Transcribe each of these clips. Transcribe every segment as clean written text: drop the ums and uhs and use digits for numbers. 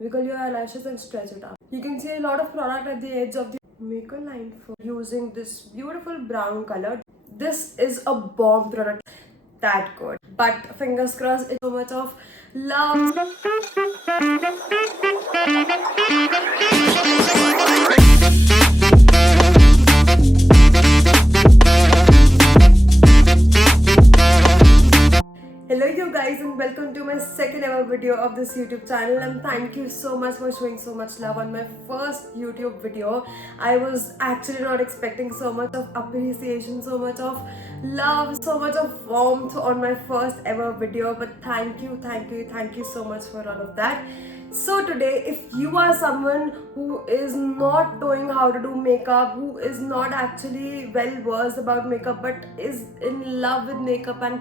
wiggle your eyelashes and stretch it up. You can see a lot of product at the edge of the make a line for using this beautiful brown color. This is a bomb product, that good. But fingers crossed, it's so much of love. Hello you guys and welcome to my second ever video of this YouTube channel, and thank you so much for showing so much love on my first YouTube video. I was actually not expecting so much of appreciation, so much of love, so much of warmth on my first ever video, but thank you so much for all of that. So today, if you are someone who is not knowing how to do makeup, who is not actually well versed about makeup but is in love with makeup and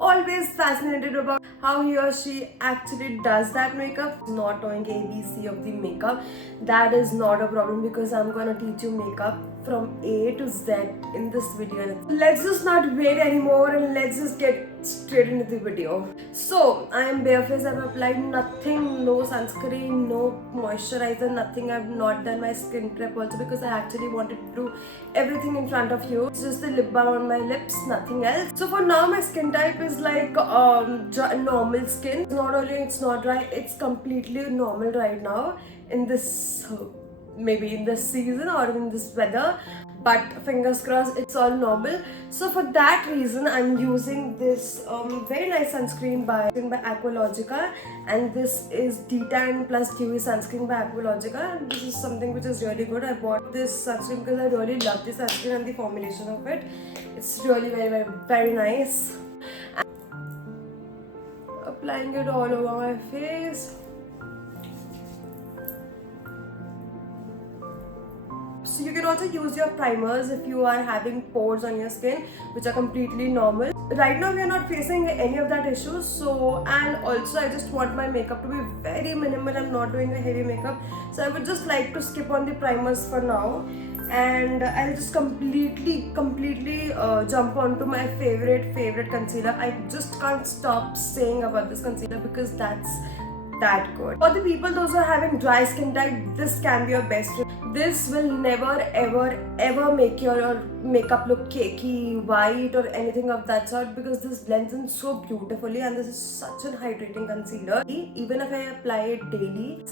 always fascinated about how he or she actually does that makeup, not knowing ABC of the makeup, that is not a problem because I'm gonna teach you makeup from A to Z in this video. Let's just not wait anymore and let's just get straight into the video. So I am barefaced. I've applied nothing, no sunscreen, no moisturizer, nothing. I've not done my skin prep also because I actually wanted to do everything in front of you. It's just the lip balm on my lips, nothing else. So for now my skin type is like normal skin. Not only it's not dry, it's completely normal right now in this maybe in this season or in this weather, but fingers crossed it's all normal. So for that reason I'm using this very nice sunscreen by Aqualogica, and this is Detan plus UV sunscreen by Aqualogica, and this is something which is really good. I bought this sunscreen because I really love this sunscreen and the formulation of it. It's really very nice. Applying it all over my face. So you can also use your primers if you are having pores on your skin, which are completely normal. Right now we are not facing any of that issue. So, and also I just want my makeup to be very minimal. I'm not doing a heavy makeup, so I would just like to skip on the primers for now, and I'll just completely jump onto my favorite concealer. I just can't stop saying about this concealer because that's that good. For the people those who are having dry skin type, this can be your best. This will never ever make your makeup look cakey, white or anything of that sort, because this blends in so beautifully and this is such a hydrating concealer. Even if I apply it daily,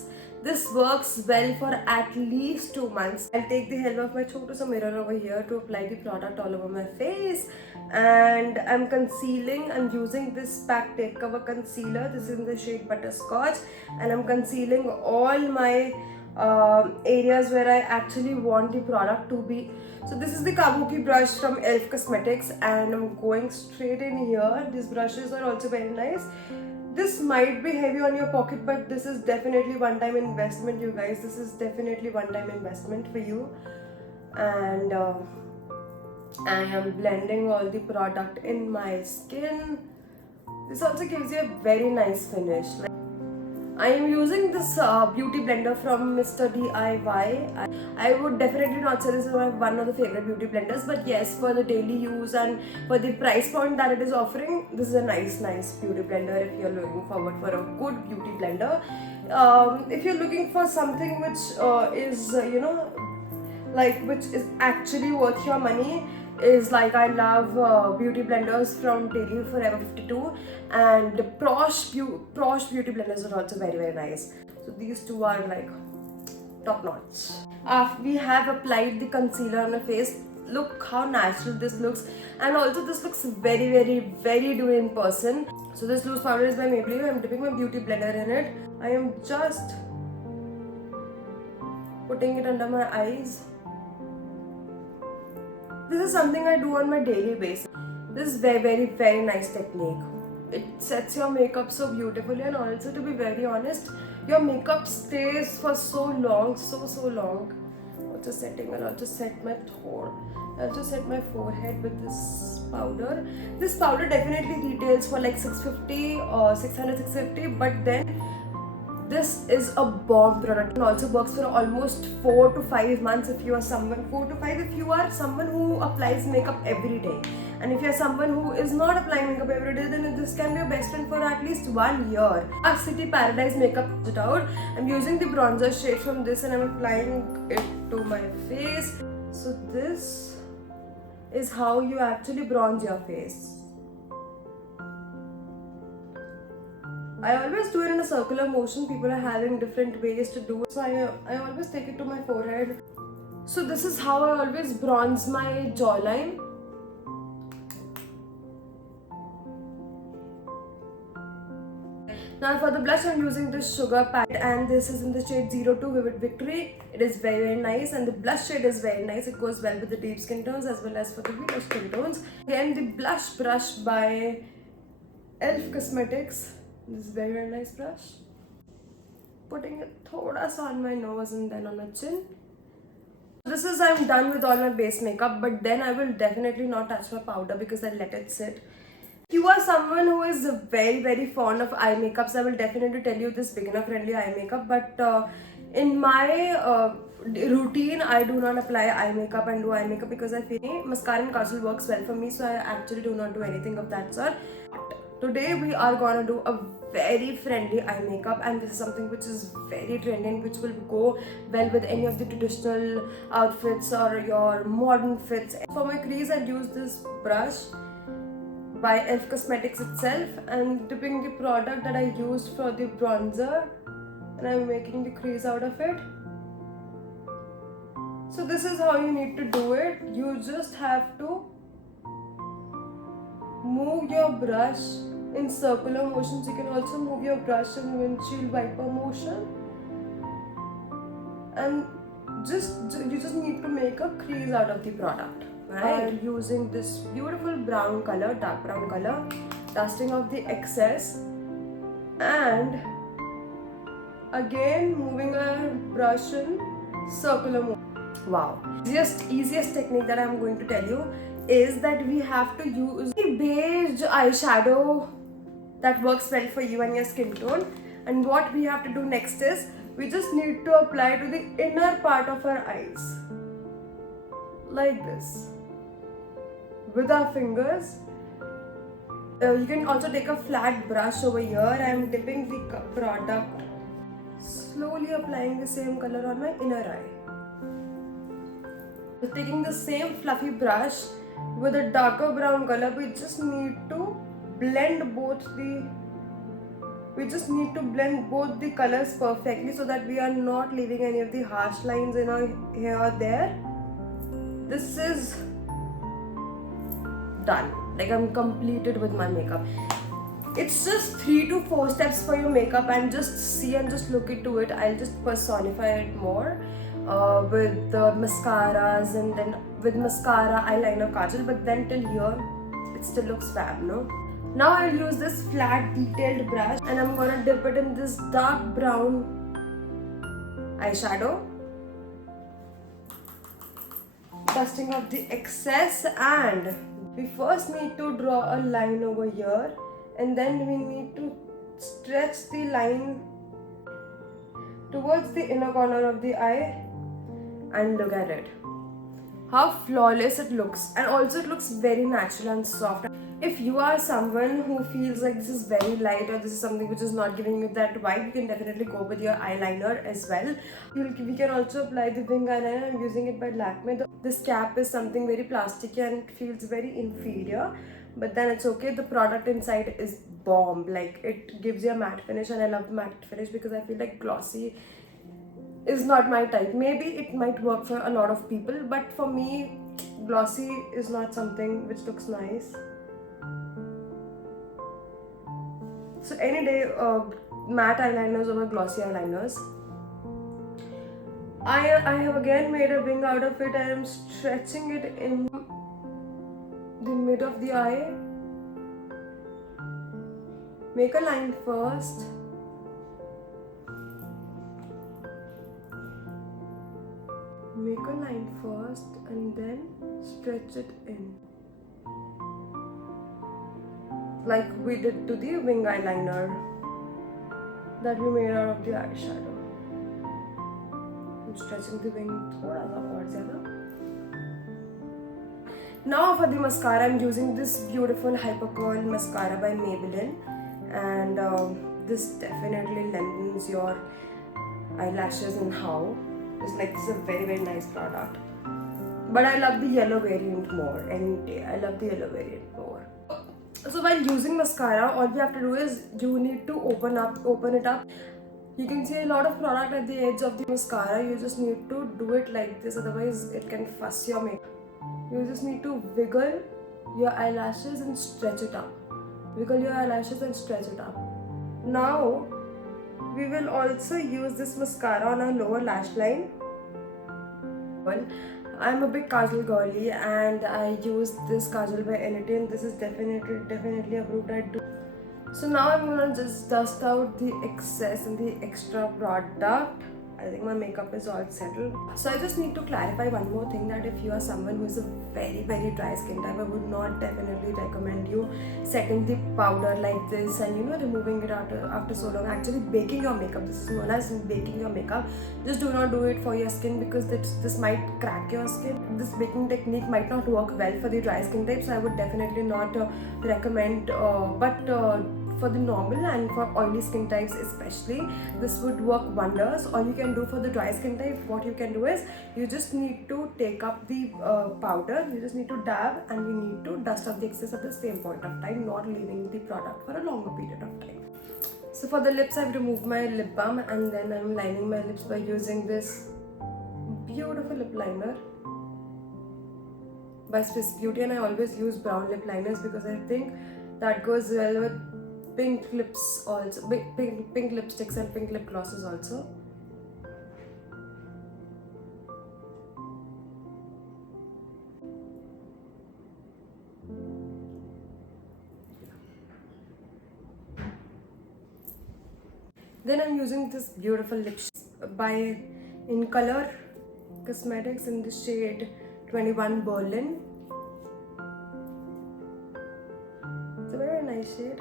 this works well for at least 2 months. I'll take the help of my chotu mirror over here to apply the product all over my face, and I'm concealing. I'm using this Pack Take Cover concealer. This is in the shade Butterscotch, and I'm concealing all my areas where I actually want the product to be. So this is the Kabuki brush from Elf Cosmetics, and I'm going straight in here. These brushes are also very nice. This might be heavy on your pocket, but this is definitely one-time investment, you guys. This is definitely one-time investment for you. And I am blending all the product in my skin. This also gives you a very nice finish. I am using this beauty blender from Mr. DIY. I would definitely not say this is one of the favorite beauty blenders, but yes, for the daily use and for the price point that it is offering, this is a nice beauty blender if you're looking forward for a good beauty blender. If you're looking for something which is, which is actually worth your money, is like I love beauty blenders from Daily Forever 52, and the Prosh beauty blenders are also very nice. So these two are like top notch. After we have applied the concealer on the face, look how natural this looks, and also this looks very dewy in person. So this loose powder is by Maybelline. I'm dipping my beauty blender in it. I am just putting it under my eyes. This is something I do on my daily basis. This is very nice technique. It sets your makeup so beautifully, and also, to be very honest, your makeup stays for so long, so long. Also setting, and also set my throat. I also set my forehead with this powder. This powder definitely retails for like 650 or 600, 650, but then This is a bomb product and also works for almost 4 to 5 months if you are someone, 4 to 5 if you are someone who applies makeup every day. And if you are someone who is not applying makeup every day, then this can be your best friend for at least 1 year. Dark City Paradise Makeup it out. I'm using the bronzer shade from this and I'm applying it to my face. So this is how you actually bronze your face. I always do it in a circular motion. People are having different ways to do it. So I always take it to my forehead. So this is how I always bronze my jawline. Now for the blush, I'm using this Sugar palette and this is in the shade 02 Vivid Victory. It is very, very nice and the blush shade is very nice. It goes well with the deep skin tones as well as for the lighter skin tones. Again, the blush brush by Elf Cosmetics. This is very, very nice brush. Putting it thoda sa on my nose and then on my chin. This is I'm done with all my base makeup, but then I will definitely not touch my powder because I let it sit. If you are someone who is very, very fond of eye makeups, I will definitely tell you this beginner friendly eye makeup, but in my routine, I do not apply eye makeup and do eye makeup because I feel mascara and kajal works well for me, so I actually do not do anything of that sort. Today we are gonna do a very friendly eye makeup and this is something which is very trendy and which will go well with any of the traditional outfits or your modern fits. For my crease, I'll use this brush by Elf Cosmetics itself and dipping the product that I used for the bronzer and I'm making the crease out of it. So this is how you need to do it. You just have to move your brush in circular motions. You can also move your brush in windshield wiper motion and you just need to make a crease out of the product. Right. Using this beautiful brown color, dark brown color, dusting off the excess and again moving a brush in circular motion. Wow. Easiest technique that I'm going to tell you is that we have to use the beige eyeshadow that works well for you and your skin tone. And what we have to do next is we just need to apply to the inner part of our eyes like this with our fingers. You can also take a flat brush over here. I am dipping the product, slowly applying the same color on my inner eye. So taking the same fluffy brush with a darker brown color, we just need to blend both the colors perfectly so that we are not leaving any of the harsh lines in our hair or there. This is done. Like I'm completed with my makeup. It's just 3 to 4 steps for your makeup and just see and just look into it. I'll just personify it more with the mascaras and then with mascara, eyeliner, kajal, but then till here it still looks fab, no? Now I'll use this flat detailed brush and I'm gonna dip it in this dark brown eyeshadow, dusting off the excess, and we first need to draw a line over here and then we need to stretch the line towards the inner corner of the eye and look at it. How flawless it looks, and also it looks very natural and soft. If you are someone who feels like this is very light or this is something which is not giving you that vibe, you can definitely go with your eyeliner as well. We can also apply the wing eyeliner. I'm using it by Lakme. This cap is something very plasticky and it feels very inferior, but then it's okay. The product inside is bomb. Like it gives you a matte finish and I love matte finish because I feel like glossy is not my type. Maybe it might work for a lot of people, but for me, glossy is not something which looks nice. So any day, matte eyeliners over glossy eyeliners. I have again made a wing out of it. I am stretching it in the mid of the eye. Make a line first. Make a line first and then stretch it in. Like we did to the wing eyeliner. that we made out of the eyeshadow. I'm stretching the wing thoda sa aur zyada. Now for the mascara, I'm using this beautiful Hypercurl mascara by Maybelline, and this definitely lengthens your eyelashes and how. It's like, this is a very nice product. But I love the yellow variant more any day. I love the yellow variant more. So while using mascara, all we have to do is you need to open it up. You can see a lot of product at the edge of the mascara. You just need to do it like this, otherwise it can fuss your makeup. You just need to wiggle your eyelashes and stretch it up. Wiggle your eyelashes and stretch it up. Now we will also use this mascara on our lower lash line. I'm a big kajal girly, and I use this kajal by Elite, and this is definitely approved. I do. So now I'm gonna just dust out the excess and the extra product. I think my makeup is all settled. So I just need to clarify one more thing, that if you are someone who is a very dry skin type, I would not definitely recommend you setting the powder like this and removing it after so long. Actually baking your makeup, this is known as baking your makeup. Just do not do it for your skin, because this might crack your skin. This baking technique might not work well for the dry skin type, so I would definitely not recommend, for the normal and for oily skin types especially, this would work wonders. All you can do for the dry skin type, what you can do is, you just need to take up the powder, you just need to dab, and you need to dust off the excess at the same point of time, not leaving the product for a longer period of time. So for the lips, I've removed my lip balm, and then I'm lining my lips by using this beautiful lip liner by Swiss Beauty, and I always use brown lip liners because I think that goes well with pink lips also, pink lipsticks and pink lip glosses also. Then I'm using this beautiful lipstick by In Color Cosmetics in the shade 21 Berlin. It's a very nice shade.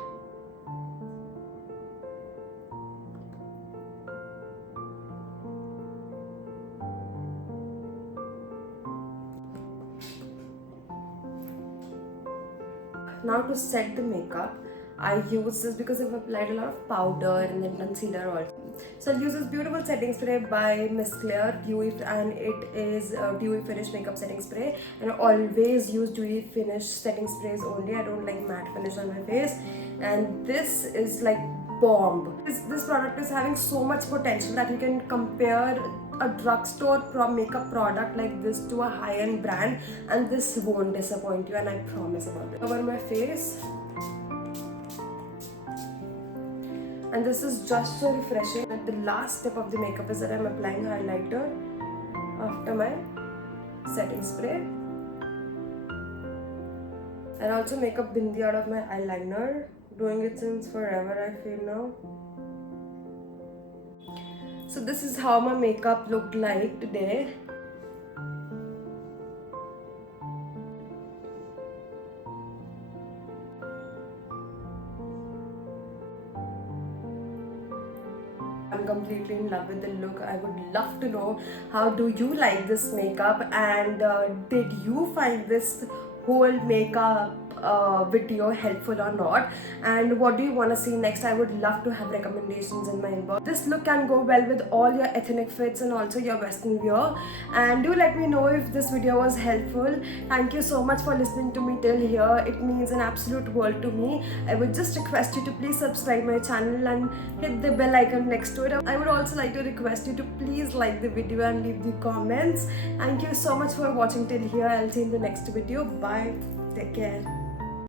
Now to set the makeup, I use this because I've applied a lot of powder and then concealer also. So I'll use this beautiful setting spray by Miss Claire, and it is a dewy finish makeup setting spray. And I always use dewy finish setting sprays only. I don't like matte finish on my face. And this is like bomb. This product is having so much potential that you can compare a drugstore makeup product like this to a high-end brand, and this won't disappoint you, and I promise about it. Over my face, and this is just so refreshing. And the last step of the makeup is that I'm applying highlighter after my setting spray, and also make a bindi out of my eyeliner. Doing it since forever, I feel now. So this is how my makeup looked like today. I'm completely in love with the look. I would love to know, how do you like this makeup, and did you find this whole makeup video helpful or not, and what do you want to see next? I would love to have recommendations in my inbox. This look can go well with all your ethnic fits and also your western wear, and do let me know if this video was helpful. Thank you so much for listening to me till here. It means an absolute world to me. I would just request you to please subscribe my channel and hit the bell icon next to it. I would also like to request you to please like the video and leave the comments. Thank you so much for watching till here. I'll see you in the next video. Bye. Take care.